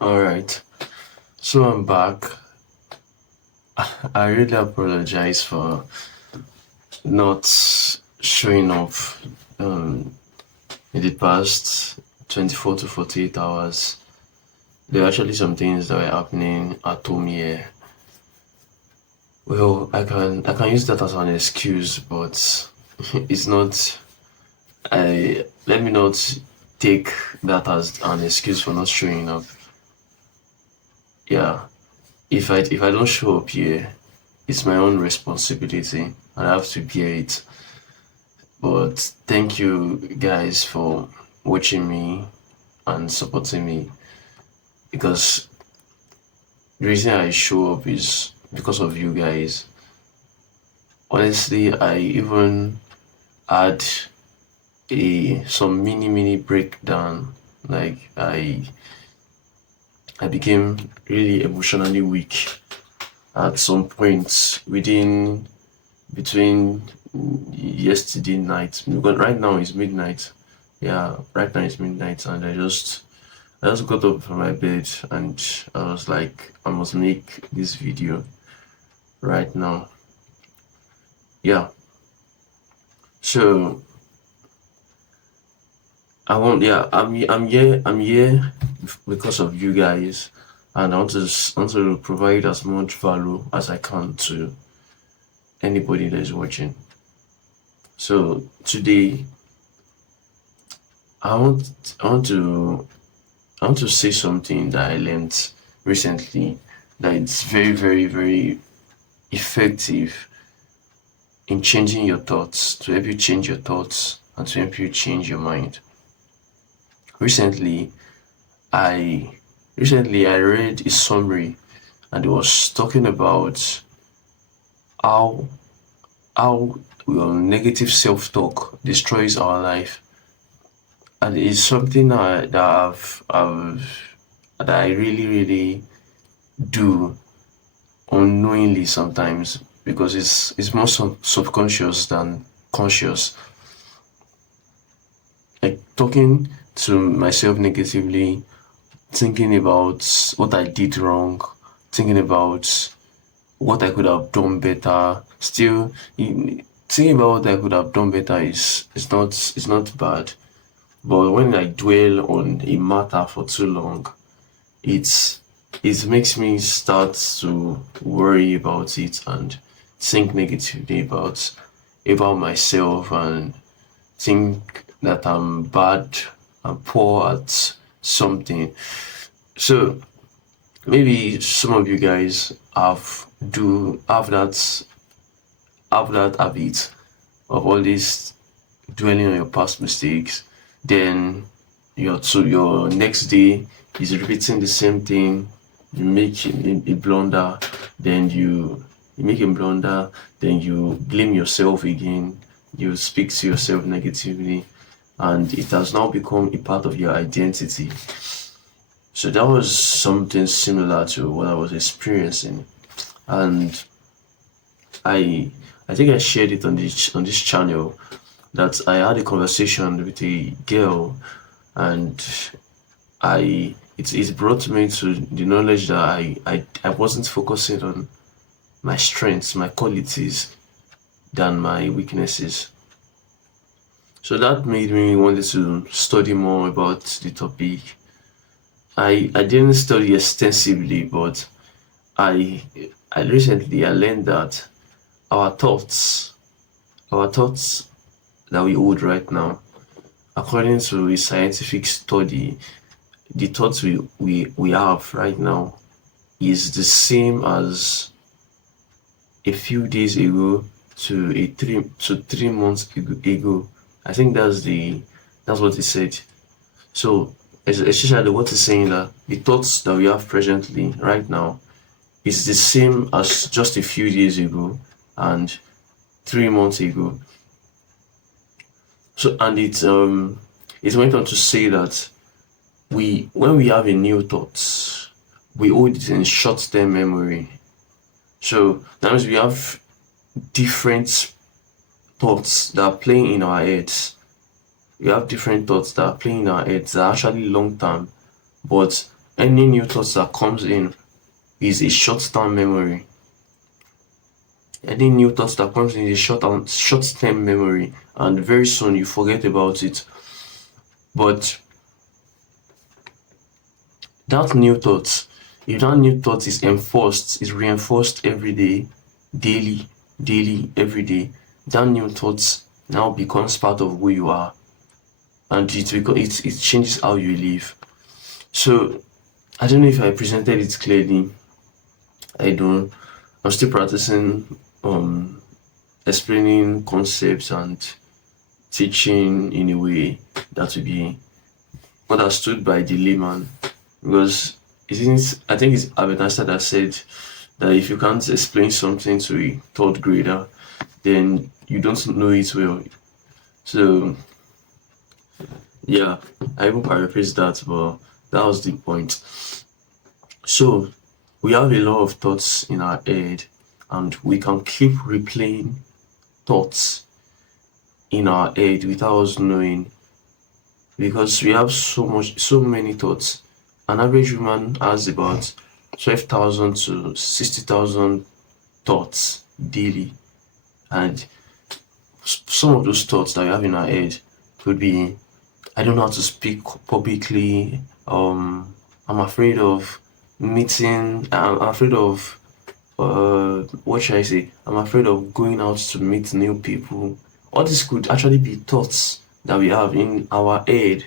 All right, so I'm back. I really apologize for not showing up um, in the past 24 to 48 hours. There were actually some things that were happening at home here. Well, I can use that as an excuse, but it's not. I Let me not take that as an excuse for not showing up. Yeah, if I don't show up here, it's my own responsibility and I have to bear it. But thank you guys for watching me and supporting me because the reason I show up is because of you guys. Honestly, I even had a some mini breakdown. Like I became really emotionally weak at some point within between yesterday night, because right now it's midnight. Yeah, right now it's midnight, and I just got up from my bed and I was like, I must make this video right now. Yeah. So I'm here because of you guys, and I want to provide as much value as I can to anybody that is watching. So today I want I want to I want to say something that I learned recently that it's very effective in changing your thoughts, to help you change your thoughts and to help you change your mind. Recently, I recently I read a summary and it was talking about how how negative self-talk destroys our life, and it's something that I really do unknowingly sometimes because it's more subconscious than conscious. Like talking to myself negatively, thinking about what I did wrong, thinking about what I could have done better. Still, thinking about what I could have done better is not bad. But when I dwell on a matter for too long, it's it makes me start to worry about it and think negatively about myself and think that I'm bad and poor at something. So maybe some of you guys do have that habit of always dwelling on your past mistakes. Then your next day is repeating the same thing. You make a blunder, then you make a blunder, then you blame yourself again. You speak to yourself negatively, and it has now become a part of your identity. So that was something similar to what I was experiencing, and I I think I shared it on this channel that I had a conversation with a girl, and it brought me to the knowledge that I wasn't focusing on my strengths, my qualities, than my weaknesses. So that made me wanted to study more about the topic. I didn't study extensively, but I I recently I learned that our thoughts our thoughts that we hold right now, according to a scientific study, the thoughts we have right now is the same as a few days ago to 3 months ago. I think that's what he said. So essentially what he's saying that the thoughts that we have presently right now is the same as just a few days ago and 3 months ago. So and it went on to say that we when we have a new thought, we hold it in short-term memory. So that means we have different thoughts that are playing in our heads. We have different thoughts that are playing in our heads that are actually long term, but Any new thoughts that comes in is a short-term memory. Any new thoughts that comes in is a short-term memory, and very soon you forget about it. But that new thought, if that new thought is enforced, is reinforced every day, daily, every day, that new thought now becomes part of who you are, and it changes how you live. So I don't know if I presented it clearly. I don't. I'm still practicing explaining concepts and teaching in a way that will be understood by the layman. Because it isn't, I think it's Albert Einstein that said that if you can't explain something to a third grader, then you don't know it well. So yeah, I even paraphrase that, but that was the point. So we have a lot of thoughts in our head, and we can keep replaying thoughts in our head without us knowing, because we have so many thoughts. An average human has about 12,000 to 60,000 thoughts daily, and some of those thoughts that we have in our head could be, I don't know how to speak publicly. I'm afraid of meeting. I'm afraid of what should I say? I'm afraid of going out to meet new people. All this could actually be thoughts that we have in our head.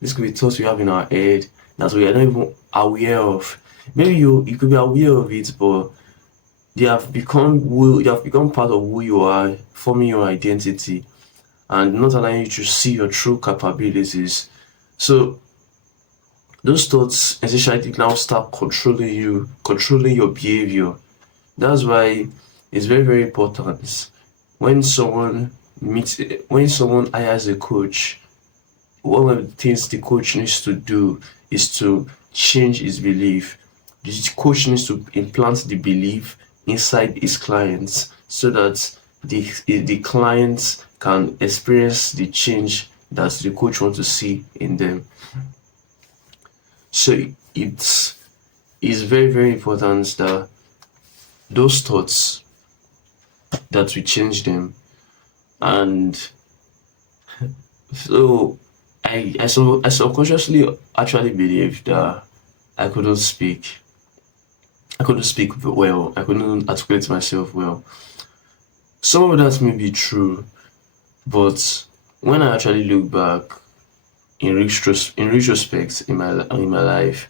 This could be thoughts we have in our head that we are not even aware of. Maybe you could be aware of it, but they have become part of who you are, forming your identity, and not allowing you to see your true capabilities. So those thoughts essentially now start controlling you, controlling your behavior. That's why it's very, very important when when someone hires a coach, one of the things the coach needs to do is to change his belief. The coach needs to implant the belief inside his clients so that the clients can experience the change that the coach wants to see in them. So it's very, very important that those thoughts, that we change them. And so I subconsciously actually believed that I couldn't speak. I couldn't speak well. I couldn't articulate myself well. Some of that may be true, but when I actually look back in retrospect in my life,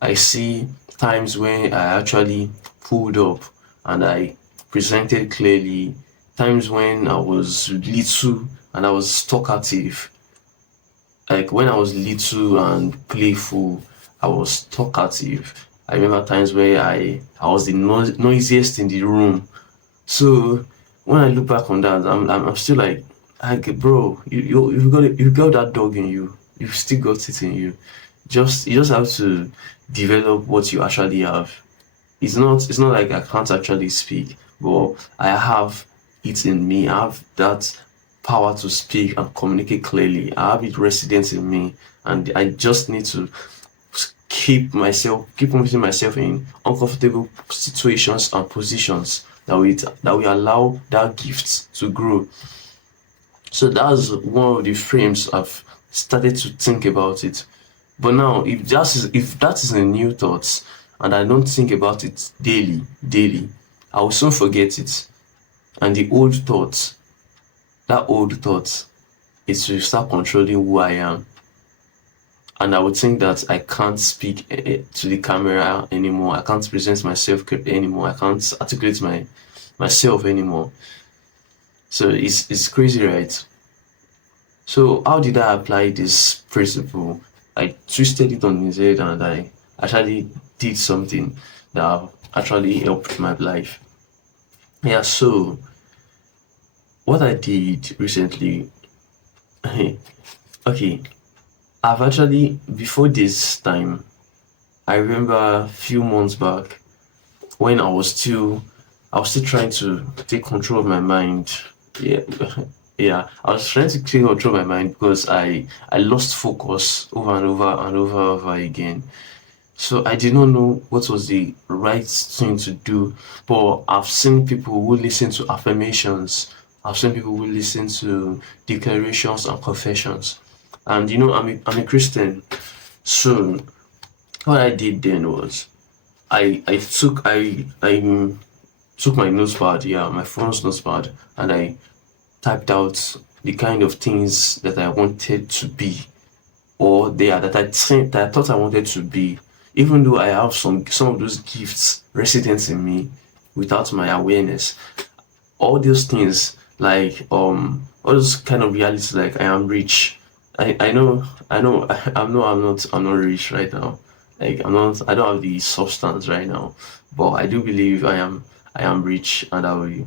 I see times when I actually pulled up and I presented clearly, times when I was little and I was talkative. Like when I was little and playful, I was talkative. I remember times where I was the noisiest in the room. So when I look back on that, I'm still like bro, you got that dog in you. You've still got it in you. You just have to develop what you actually have. It's not like I can't actually speak, but I have it in me. I have that power to speak and communicate clearly. I have it resident in me, and I just need to keep putting myself in uncomfortable situations and positions that we allow that gift to grow. So that's one of the frames I've started to think about it. But now, if that is a new thought, and I don't think about it daily, I will soon forget it. And the old thought, that old thought, it will start controlling who I am. And I would think that I can't speak to the camera anymore. I can't present myself anymore. I can't articulate myself anymore. So it's crazy, right? So how did I apply this principle? I twisted it on his head and I actually did something that actually helped my life. Yeah, so what I did recently, okay, I've actually, before this time, I remember a few months back when I was still trying to take control of my mind. Yeah, yeah, I was trying to take control of my mind because I lost focus over and over and over again. So I did not know what was the right thing to do. But I've seen people who listen to affirmations. I've seen people who listen to declarations and confessions. And I'm a Christian. So what I did then was I took my notepad, yeah, my phone's notepad, and I typed out the kind of things that I wanted to be, or they are that I thought I wanted to be, even though I have some of those gifts resident in me without my awareness. All those things, like all those kind of realities, like I am rich. I know I'm not rich right now. Like I don't have the substance right now, but I do believe I am rich, and I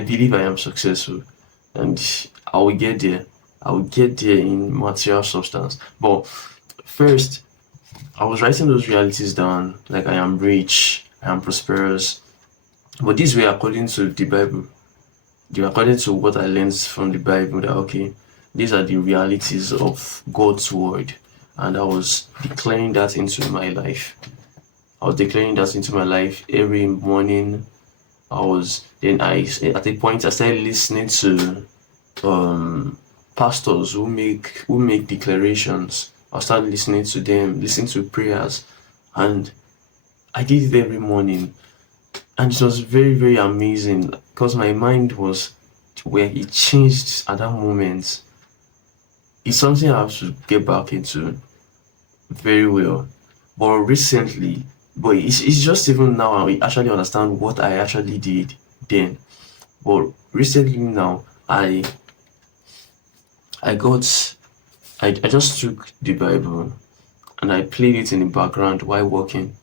believe I am successful, and I will get there. I will get there in material substance. But first, I was writing those realities down, like I am rich, I am prosperous. But these were according to the Bible. They were according to what I learned from the Bible, that okay, these are the realities of God's word. And I was declaring that into my life. I was declaring that into my life every morning. At a point I started listening to pastors who make declarations. I started listening to them, listening to prayers, and I did it every morning. And it was very, very amazing because my mind was where it changed at that moment. It's something I have to get back into very well. But recently, it's just even now I actually understand what I actually did then. But recently now, I got I just took the Bible and I played it in the background while working.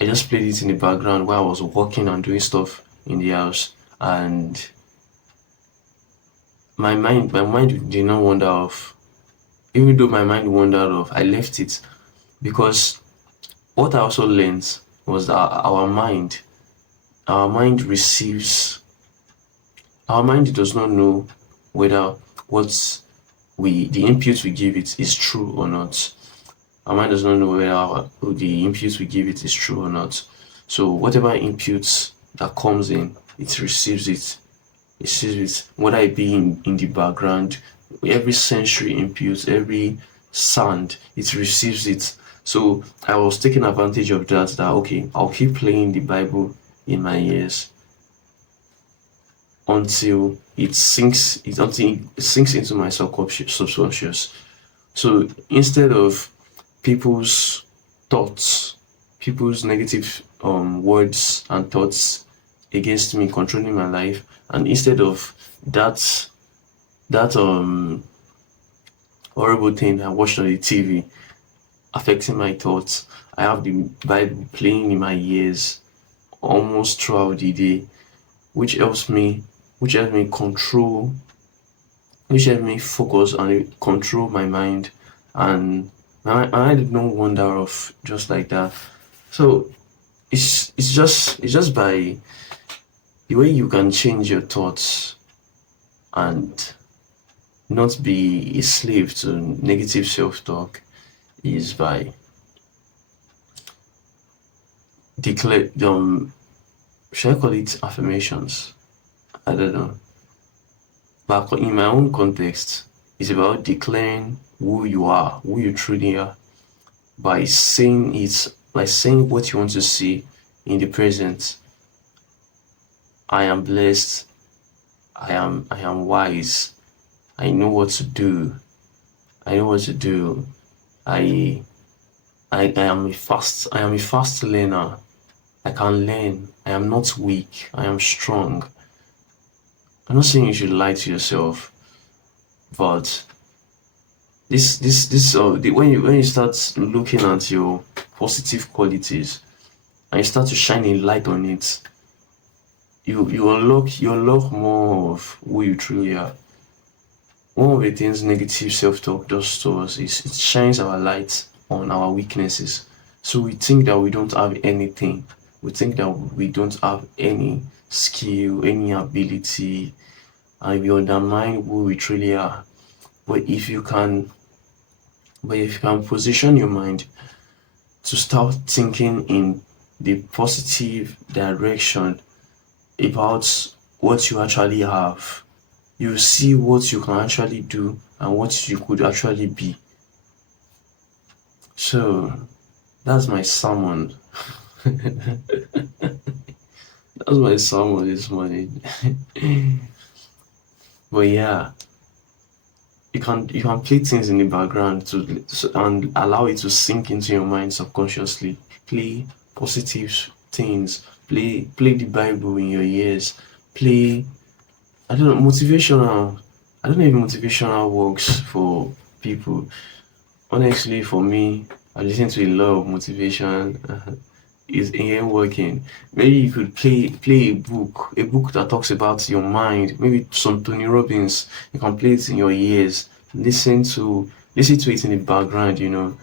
I just played it in the background while I was working and doing stuff in the house, and my mind did not wander off. Even though my mind wandered off, I left it, because what I also learned was that our mind receives our mind does not know whether what the input we give it is true or not. Our mind does not know whether the input we give it is true or not. So whatever inputs that comes in, it receives it. It sees it, whether it be in the background, every sensory input, every sound, it receives it. So I was taking advantage of that okay, I'll keep playing the Bible in my ears until it sinks into my subconscious. So instead of people's thoughts, people's negative words and thoughts against me controlling my life, and instead of that horrible thing I watched on the TV affecting my thoughts, I have the Bible playing in my ears almost throughout the day, which helps me which helps me control which helps me focus and control my mind, and my mind did not wander off just like that. So it's just by the way you can change your thoughts and not be a slave to negative self-talk, is by declare should I call it affirmations? I don't know. But in my own context, it's about declaring who you are, who you truly are, by saying what you want to see in the present. I am blessed. I am wise. I know what to do. I know what to do. I I am a fast learner. I can learn. I am not weak. I am strong. I'm not saying you should lie to yourself, but when you start looking at your positive qualities and you start to shine a light on it, you unlock more of who you truly are. One of the things negative self-talk does to us is it shines our light on our weaknesses. So we think that we don't have anything. We think that we don't have any skill, any ability, and we undermine who we truly are. But if you can, but if you can position your mind to start thinking in the positive direction about what you actually have. You see what you can actually do and what you could actually be. So that's my sermon. That's my sermon this morning. But yeah, you can play things in the background and allow it to sink into your mind subconsciously. Play positive things. Play the Bible in your ears. Play, I don't know, motivational. I don't know if motivational works for people. Honestly, for me, I listen to a lot of motivation. It ain't working. Maybe you could play a book that talks about your mind. Maybe some Tony Robbins. You can play it in your ears. Listen to it in the background.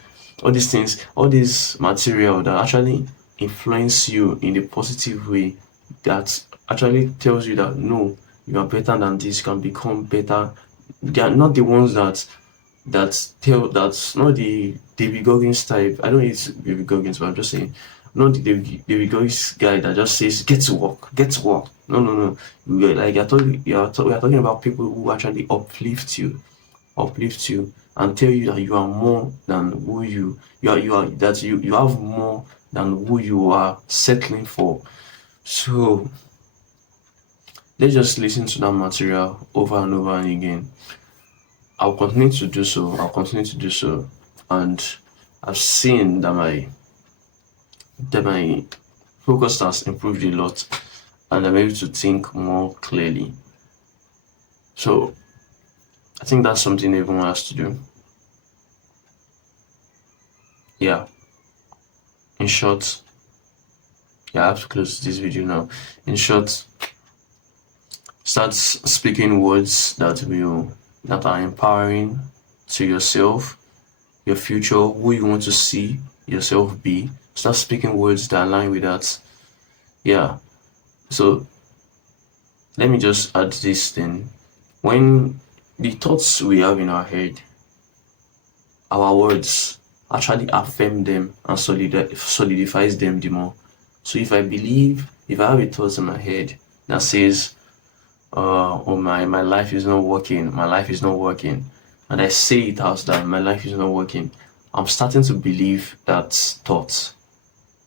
All these things, all this material that actually influence you in a positive way. That actually tells you that no, you are better than this. You can become better. They are not the ones that's not the David Goggins type. I don't hate David Goggins, but I'm just saying, not the David Goggins guy that just says get to work, get to work. No, no, no. Like we are talking about people who actually uplift you, and tell you that you are more than who you are that you have more than who you are settling for. So let's just listen to that material over and over and again. I'll continue to do so. I'll continue to do so. And I've seen that my focus has improved a lot, and I'm able to think more clearly. So I think that's something everyone has to do. Yeah. In short, yeah, I have to close this video now. In short, start speaking words that are empowering to yourself, your future, who you want to see yourself be. Start speaking words that align with that. Yeah. So let me just add this thing. When the thoughts we have in our head, our words actually affirm them and solidifies them the more. So if I have a thought in my head that says, oh, my life is not working, my life is not working, and I say it out that my life is not working, I'm starting to believe that thought.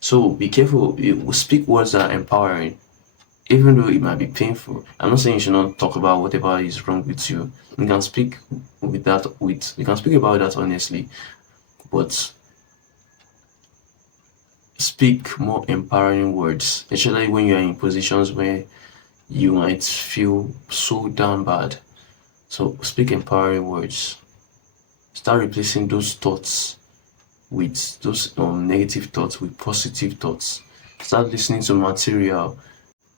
So be careful. You speak words that are empowering, even though it might be painful. I'm not saying you should not talk about whatever is wrong with you. You can speak you can speak about that honestly, but speak more empowering words, especially when you are in positions where you might feel so down bad. So speak empowering words. Start replacing those thoughts with those negative thoughts with positive thoughts. Start listening to material.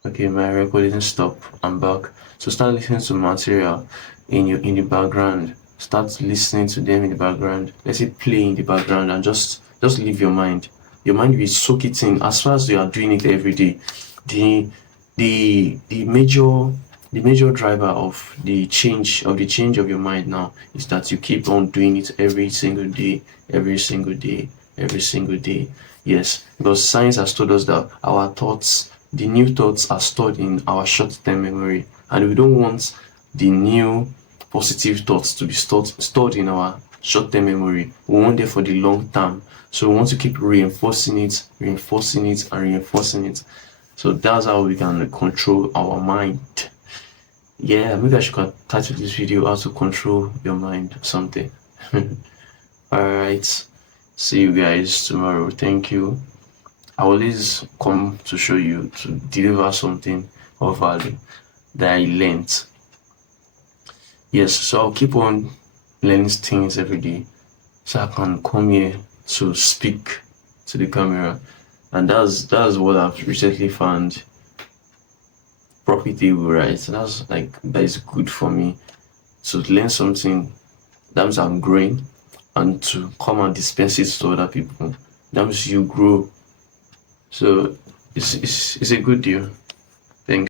Okay, my record didn't stop. I'm back. So start listening to material in the background. Start listening to them in the background. Let it play in the background and just leave your mind. Your mind will soak it in as far as you are doing it every day. The the major driver of the change of your mind now is that you keep on doing it every single day, every single day, every single day. Yes, because science has told us that our thoughts, the new thoughts, are stored in our short-term memory, and we don't want the new positive thoughts to be stored in our short-term memory. We want them for the long term. So we want to keep reinforcing it, reinforcing it, and reinforcing it. So that's how we can control our mind. Yeah, maybe I should title this video how to control your mind or something. Alright, see you guys tomorrow. Thank you. I always come to show you to deliver something of value that I learned. Yes, so I'll keep on learning things every day so I can come here to speak to the camera. And that's what I've recently found profitable, right? So that is good for me to learn something. That means I'm growing, and to come and dispense it to other people. That means you grow. So it's a good deal.